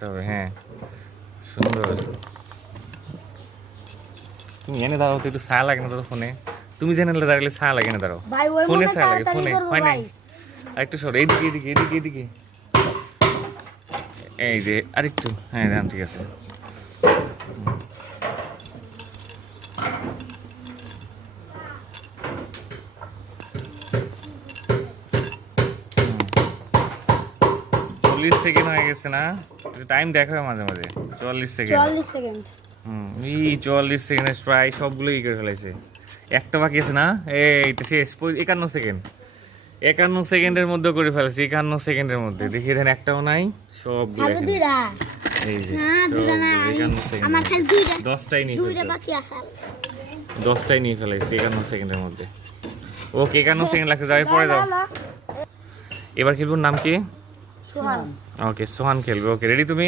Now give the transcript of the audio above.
রাখতে হবে। হ্যাঁ, সুন্দর। তুমি এনে দাঁড়াও তো, একটু ছায়া লাগে না তো ফোনে? তুমি চ্যানেলে দাঁড়ালে ছায়া লাগে না, দাঁড়াও। ভাই ওই ফোনে মনে ছায়া লাগে, তাড়াতাড়ি ফোনে করবো হয় নাই। ভাই। আর একটু সর, এইদিকে এদিকে এদিকে এদিকে। এই যে আরেকটু, হ্যাঁ রান, ঠিক আছে। চল্লিশ সেকেন্ড হয়ে গেছে না? টাইম দেখা হয় মাঝে মাঝে। 44 সেকেন্ড। 44 সেকেন্ড। এই 44 সেকেন্ডে প্রায় সবগুলো ই করে ফেলাইছে। একটা বাকি আছে না? এই তো শেষ, 51 সেকেন্ড। 51 সেকেন্ডের মধ্যে করে ফেলেছি, 51 সেকেন্ডের মধ্যে। দেখি দেন একটাও নাই, সবগুলো খালি এখানে। দুইটা। এই যে না দুইটা না, 51 আমার খালি সেকেন্ড। দুইটা। 10টাই নিয়ে দুইটা ফেলছে, বাকি আছে। 10টাই নিয়ে ফেলাইছি 51 সেকেন্ডের মধ্যে। ওকে, 51 সেকেন্ড লাগছে, যাবে পরে দাও। এবার খেলবো, নাম কি? সোহান। ওকে, সোহান খেলবে। ওকে, রেডি তুমি?